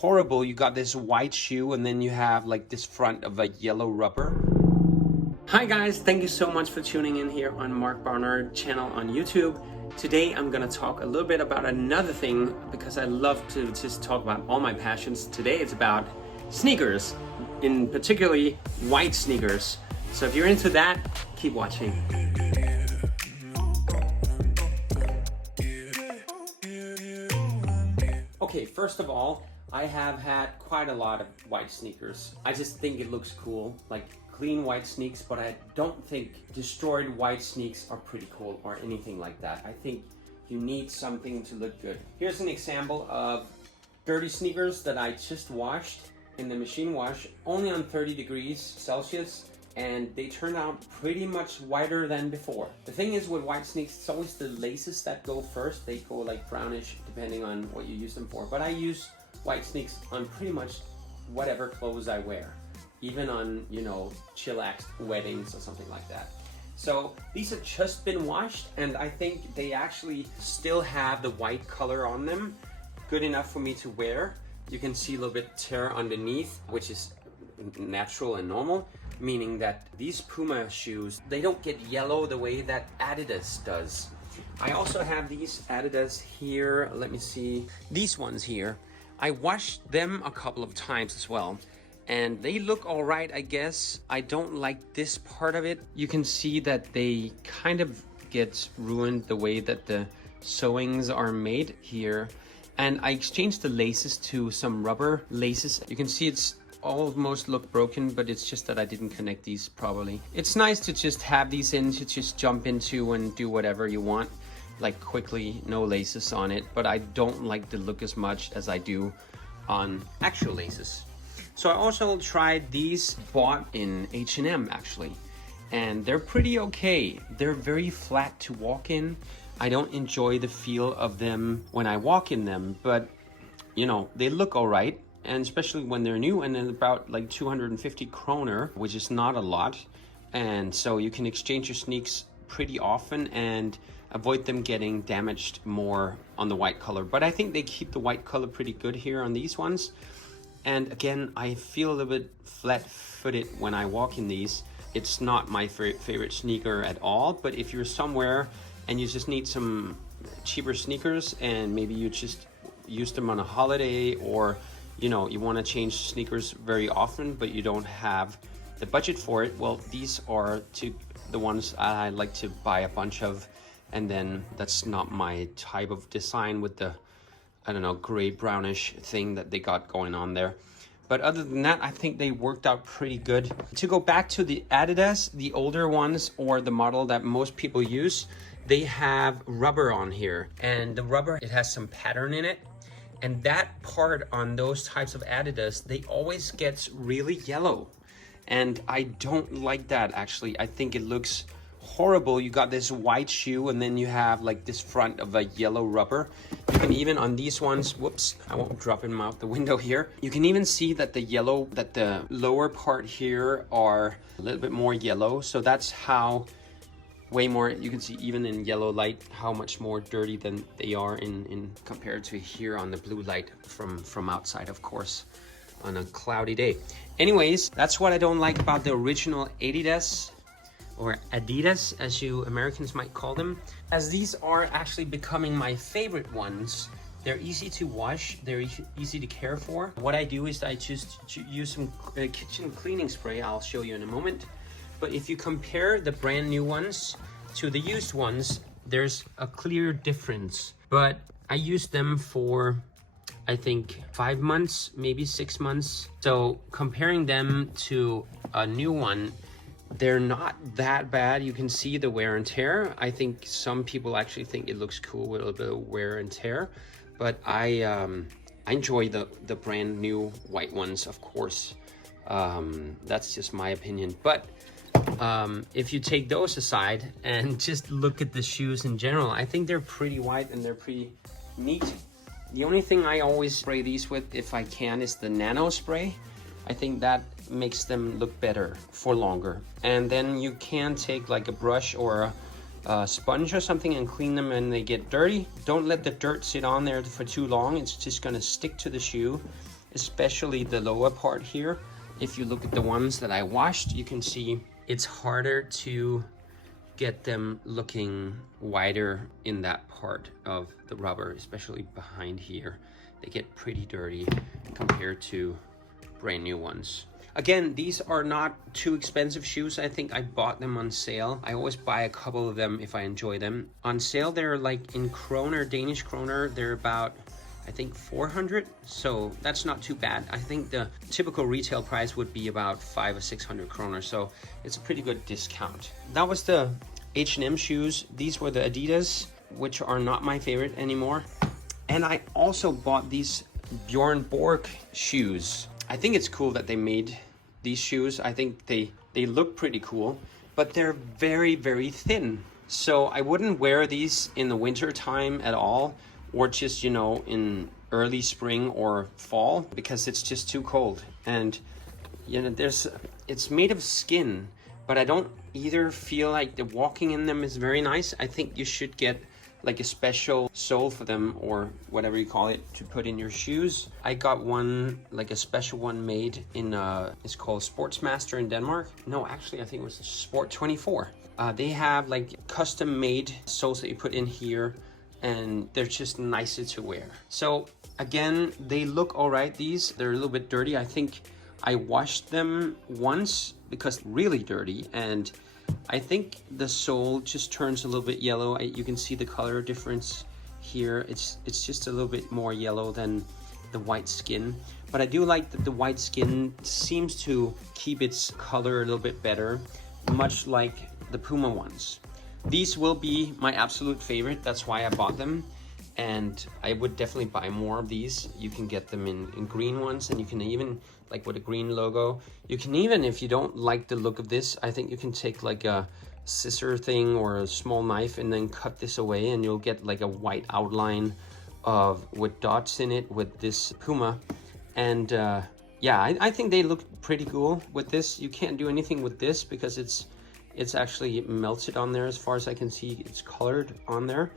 horrible. You got this white shoe and then you have like this front of a yellow rubber. Hi guys, thank you so much for tuning in here on Mark Barnard channel on YouTube. Today I'm gonna talk a little bit about another thing because I love to just talk about all my passions. Today it's about sneakers, in particularly white sneakers. So if you're into that, keep watching. Okay, first of all, I have had quite a lot of white sneakers. I just think it looks cool, like clean white sneaks, but I don't think destroyed white sneaks are pretty cool or anything like that. I think you need something to look good. Here's an example of dirty sneakers that I just washed in the machine wash, only on 30 degrees Celsius, and they turn out pretty much whiter than before. The thing is with white sneaks, it's always the laces that go first. They go like brownish depending on what you use them for, but I use white sneaks on pretty much whatever clothes I wear, even on, you know, chillaxed weddings or something like that. So these have just been washed and I think they actually still have the white color on them, good enough for me to wear. You can see a little bit tear underneath, which is natural and normal, meaning that these Puma shoes, they don't get yellow the way that Adidas does. I also have these Adidas here. Let me see. These ones here. I washed them a couple of times as well, and they look all right, I guess. I don't like this part of it. You can see that they kind of get ruined the way that the sewings are made here. And I exchanged the laces to some rubber laces. You can see it's almost look broken, but it's just that I didn't connect these properly. It's nice to just have these in to just jump into and do whatever you want, like quickly, no laces on it, but I don't like the look as much as I do on actual laces. So I also tried these, bought in H&M actually, and they're pretty okay. They're very flat to walk in. I don't enjoy the feel of them when I walk in them, but you know, they look all right. And especially when they're new, and then about like 250 kroner, which is not a lot. And so you can exchange your sneaks pretty often and avoid them getting damaged more on the white color. But I think they keep the white color pretty good here on these ones. And again, I feel a little bit flat-footed when I walk in these. It's not my favorite sneaker at all, but if you're somewhere and you just need some cheaper sneakers and maybe you just use them on a holiday, or you know, you want to change sneakers very often, but you don't have the budget for it. Well, these are the ones I like to buy a bunch of, and then that's not my type of design with the, I don't know, gray brownish thing that they got going on there. But other than that, I think they worked out pretty good. To go back to the Adidas, the older ones, or the model that most people use, they have rubber on here, and the rubber, it has some pattern in it. And that part on those types of Adidas, they always gets really yellow. And I don't like that, actually. I think it looks horrible. You got this white shoe and then you have like this front of a yellow rubber. You can even on these ones, whoops, I won't drop them out the window here. You can even see that the lower part here are a little bit more yellow. So that's how way more, you can see even in yellow light how much more dirty than they are in compared to here on the blue light from outside, of course, on a cloudy day. Anyways, that's what I don't like about the original Adidas, or Adidas as you Americans might call them, as these are actually becoming my favorite ones. They're easy to wash, they're easy to care for. What I do is I just use some kitchen cleaning spray. I'll show you in a moment. But if you compare the brand new ones to the used ones, there's a clear difference. But I used them for, I think, 5 months, maybe 6 months. So comparing them to a new one, they're not that bad. You can see the wear and tear. I think some people actually think it looks cool with a little bit of wear and tear. But I enjoy the brand new white ones, of course. That's just my opinion. But if you take those aside and just look at the shoes in general, I think they're pretty white and they're pretty neat. The only thing I always spray these with, if I can, is the nano spray. I think that makes them look better for longer. And then you can take like a brush or a sponge or something and clean them when they get dirty. Don't let the dirt sit on there for too long. It's just gonna stick to the shoe especially the lower part here. If you look at the ones that I washed, you can see it's harder to get them looking wider in that part of the rubber, especially behind here. They get pretty dirty compared to brand new ones. Again, these are not too expensive shoes. I think I bought them on sale. I always buy a couple of them if I enjoy them. On sale, they're like in kroner, Danish kroner, they're about, I think 400, so that's not too bad. I think the typical retail price would be about 500 or 600 kroner, so it's a pretty good discount. That was the H&M shoes. These were the Adidas, which are not my favorite anymore. And I also bought these Bjorn Borg shoes. I think it's cool that they made these shoes. I think they look pretty cool, but they're very, very thin. So I wouldn't wear these in the winter time at all, or just, you know, in early spring or fall, because it's just too cold. And, you know, it's made of skin, but I don't either feel like the walking in them is very nice. I think you should get like a special sole for them, or whatever you call it, to put in your shoes. I got one, like a special one made in, it's called Sportsmaster in Denmark. No, actually, I think it was Sport 24. They have like custom made soles that you put in here, and they're just nicer to wear. So again, they look all right. They're a little bit dirty. I think I washed them once because really dirty, and I think the sole just turns a little bit yellow. You can see the color difference here. It's just a little bit more yellow than the white skin. But I do like that the white skin seems to keep its color a little bit better, much like the Puma ones. These will be my absolute favorite. That's why I bought them. And I would definitely buy more of these. You can get them in green ones, and you can even, like with a green logo, you can even, if you don't like the look of this, I think you can take like a scissor thing or a small knife and then cut this away, and you'll get like a white outline with dots in it with this Puma. And yeah, I think they look pretty cool with this. You can't do anything with this because it's actually melted on there. As far as I can see, it's colored on there,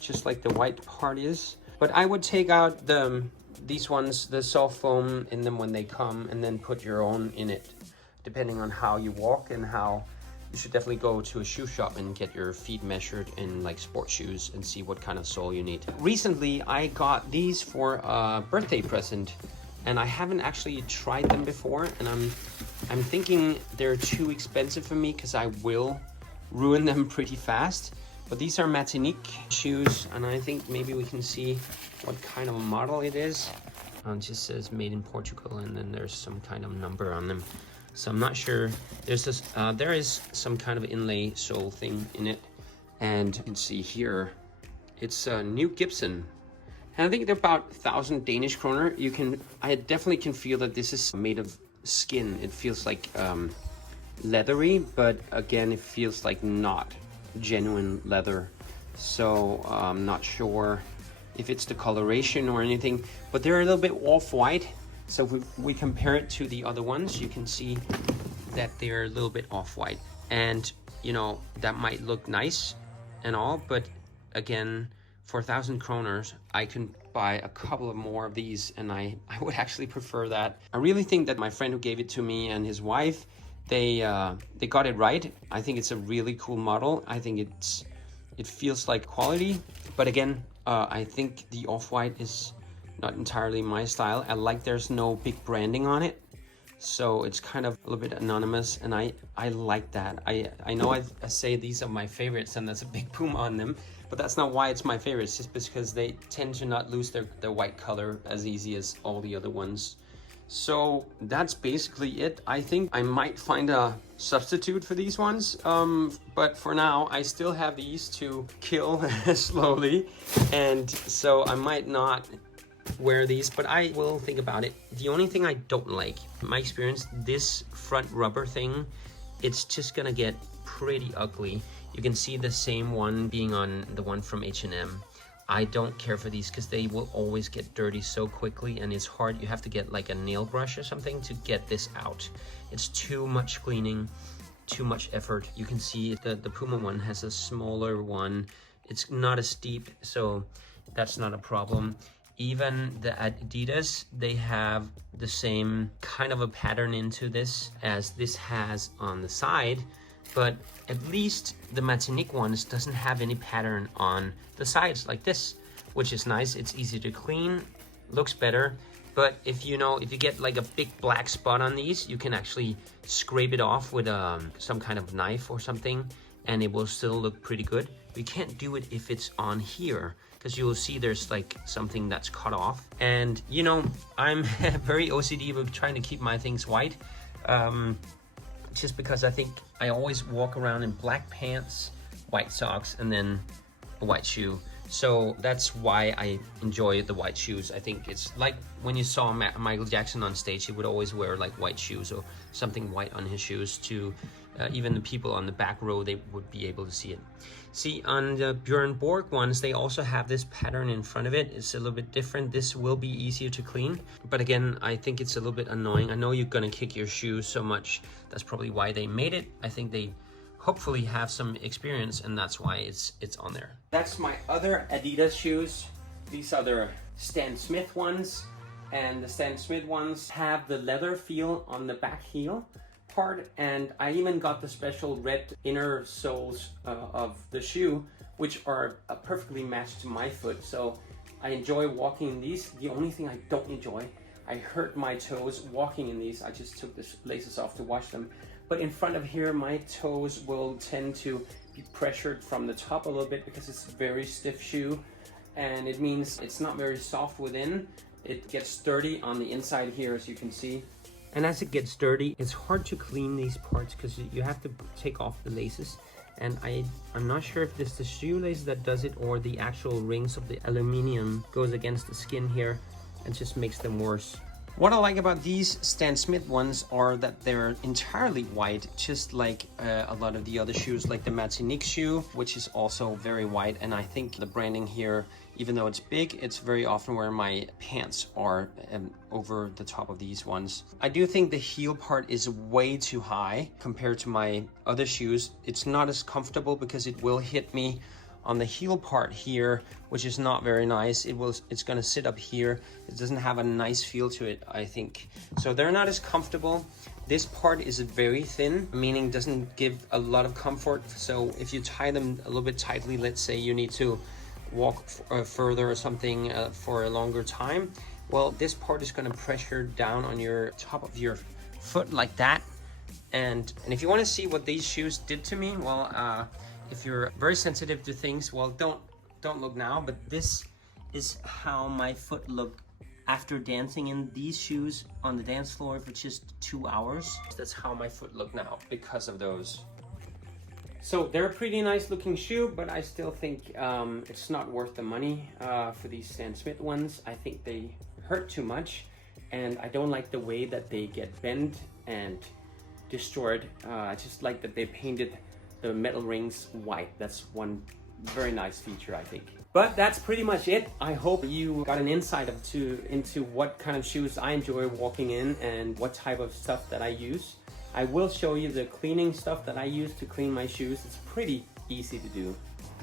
just like the white part is. But I would take out these ones, the soft foam in them when they come, and then put your own in it, depending on how you walk and how. You should definitely go to a shoe shop and get your feet measured in like sports shoes and see what kind of sole you need. Recently, I got these for a birthday present, and I haven't actually tried them before, and I'm thinking they're too expensive for me because I will ruin them pretty fast. But these are Matinique shoes, and I think maybe we can see what kind of a model it is. It just says made in Portugal, and then there's some kind of number on them. So I'm not sure. There's this, there is some kind of inlay sole thing in it, and you can see here, it's a new Gibson. And I think they're about 1,000 Danish kroner. I definitely can feel that this is made of skin. It feels like leathery, but again, it feels like not genuine leather. So I'm not sure if it's the coloration or anything, but they're a little bit off-white. So if we compare it to the other ones, you can see that they're a little bit off-white. And, you know, that might look nice and all, but again, for 1,000 kroners, I can buy a couple of more of these, and I would actually prefer that. I really think that my friend who gave it to me and his wife, they got it right. I think it's a really cool model. I think it feels like quality, but again, I think the off-white is not entirely my style. I like there's no big branding on it, so it's kind of a little bit anonymous, and I like that. I know I say these are my favorites and there's a big Puma on them, but that's not why it's my favorite. It's just because they tend to not lose their white color as easy as all the other ones. So that's basically it. I think I might find a substitute for these ones, but for now I still have these to kill slowly, and so I might not wear these, but I will think about it. The only thing I don't like, in my experience, this front rubber thing, it's just gonna get pretty ugly. You can see the same one being on the one from H&M. I don't care for these because they will always get dirty so quickly, and it's hard. You have to get like a nail brush or something to get this out. It's too much cleaning, too much effort. You can see the Puma one has a smaller one. It's not as steep, so that's not a problem. even the Adidas, they have the same kind of a pattern into this as this has on the side, but at least the Matinique ones doesn't have any pattern on the sides like this, which is nice. It's easy to clean, looks better. But if you get like a big black spot on these, you can actually scrape it off with some kind of knife or something, and it will still look pretty good. We can't do it if it's on here, because you will see there's like something that's cut off. And you know, I'm very OCD with trying to keep my things white, just because I think I always walk around in black pants, white socks, and then a white shoe. So that's why I enjoy the white shoes. I think it's like when you saw Michael Jackson on stage, he would always wear like white shoes or something white on his shoes to even the people on the back row, they would be able to see it. See, on the Björn Borg ones, they also have this pattern in front of it. It's a little bit different. This will be easier to clean, but again, I think it's a little bit annoying. I know you're gonna kick your shoes so much. That's probably why they made it. I think they hopefully have some experience, and that's why it's on there. That's my other Adidas shoes. These are the Stan Smith ones, and the Stan Smith ones have the leather feel on the back heel part, and I even got the special red inner soles of the shoe, which are perfectly matched to my foot. So I enjoy walking in these. The only thing I don't enjoy, I hurt my toes walking in these. I just took the laces off to wash them. But in front of here, my toes will tend to be pressured from the top a little bit because it's a very stiff shoe, and it means it's not very soft within. It gets dirty on the inside here, as you can see. And as it gets dirty, it's hard to clean these parts because you have to take off the laces. And I'm not sure if it's the shoelace that does it or the actual rings of the aluminum goes against the skin here and just makes them worse. What I like about these Stan Smith ones are that they're entirely white, just like a lot of the other shoes, like the Matinique shoe, which is also very white. And I think the branding here, even though it's big, it's very often where my pants are over the top of these ones. I do think the heel part is way too high compared to my other shoes. It's not as comfortable because it will hit me on the heel part here, which is not very nice. It's gonna sit up here. It doesn't have a nice feel to it, I think. So they're not as comfortable. This part is very thin, meaning doesn't give a lot of comfort. So if you tie them a little bit tightly, let's say you need to walk further or something for a longer time, well, this part is gonna pressure down on your top of your foot like that. And if you wanna see what these shoes did to me, well, if you're very sensitive to things, well, don't look now, but this is how my foot looked after dancing in these shoes on the dance floor for just 2 hours. That's how my foot looked now because of those. So they're a pretty nice looking shoe, but I still think it's not worth the money for these Stan Smith ones. I think they hurt too much, and I don't like the way that they get bent and destroyed. I just like that they painted the metal rings white. That's one very nice feature, I think. But that's pretty much it. I hope you got an insight into what kind of shoes I enjoy walking in and what type of stuff that I use. I will show you the cleaning stuff that I use to clean my shoes. It's pretty easy to do.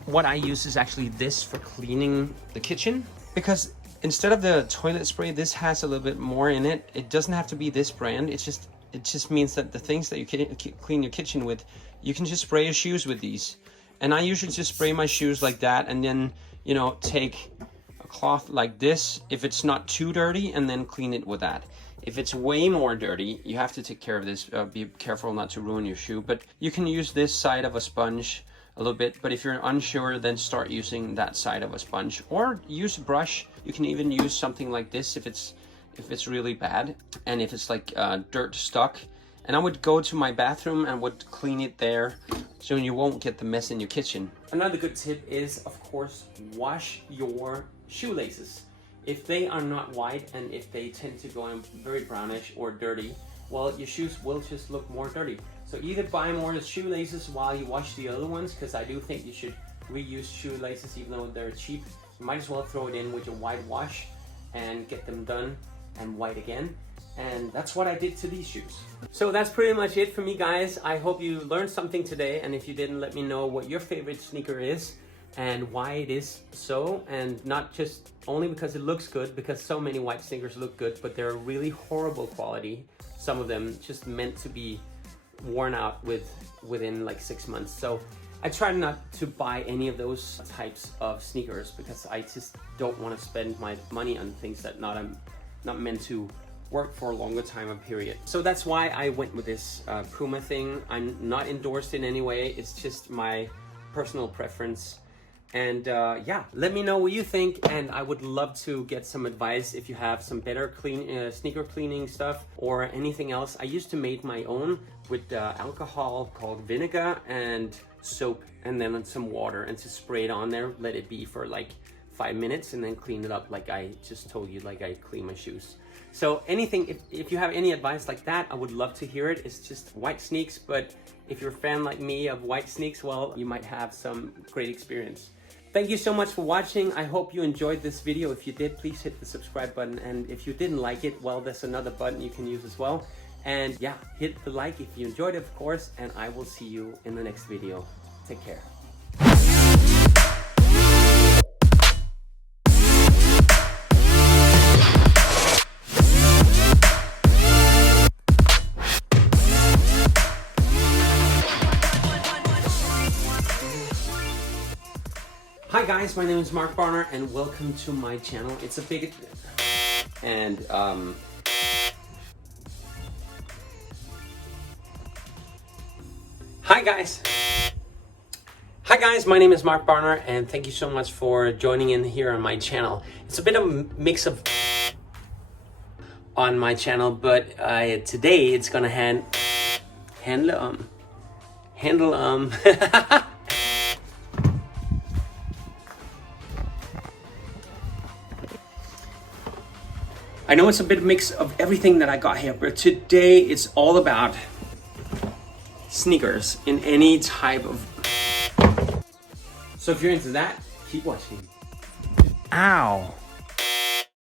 What I use is actually this for cleaning the kitchen, because instead of the toilet spray, this has a little bit more in it. It doesn't have to be this brand. It just means that the things that you clean your kitchen with, you can just spray your shoes with these. And I usually just spray my shoes like that, and then, you know, take a cloth like this if it's not too dirty, and then clean it with that. If it's way more dirty, you have to take care of this. Be careful not to ruin your shoe, but you can use this side of a sponge a little bit. But if you're unsure, then start using that side of a sponge, or use a brush. You can even use something like this if it's really bad, and if it's like dirt stuck. And I would go to my bathroom and would clean it there, so you won't get the mess in your kitchen. Another good tip is, of course, wash your shoelaces. If they are not white and if they tend to go in very brownish or dirty, well, your shoes will just look more dirty. So either buy more shoelaces while you wash the other ones, because I do think you should reuse shoelaces even though they're cheap. You might as well throw it in with your white wash and get them done and white again. And that's what I did to these shoes. So that's pretty much it for me, guys. I hope you learned something today, and if you didn't, let me know what your favorite sneaker is. and why it is so, and not just only because it looks good, because so many white sneakers look good, but they're really horrible quality. Some of them just meant to be worn out within like 6 months. So I try not to buy any of those types of sneakers because I just don't want to spend my money on things that not meant to work for a longer time of period. So that's why I went with this Puma thing. I'm not endorsed in any way. It's just my personal preference. And yeah, let me know what you think, and I would love to get some advice if you have some better sneaker cleaning stuff or anything else. I used to make my own with alcohol called vinegar and soap, and then some water, and to spray it on there, let it be for like 5 minutes, and then clean it up like I just told you, like I clean my shoes. So anything, if you have any advice like that, I would love to hear it. It's just white sneaks, but if you're a fan like me of white sneaks, well, you might have some great experience. Thank you so much for watching. I hope you enjoyed this video. If you did, please hit the subscribe button. And if you didn't like it, well, there's another button you can use as well. And yeah, hit the like if you enjoyed it, of course. And I will see you in the next video. Take care. Hi guys, my name is Mark Barner and welcome to my channel. It's a big and Hi guys, my name is Mark Barner and thank you so much for joining in here on my channel. It's a bit of a mix of on my channel, but today it's gonna handle I know it's a bit of a mix of everything that I got here, but today it's all about sneakers in any type of... So if you're into that, keep watching. Ow.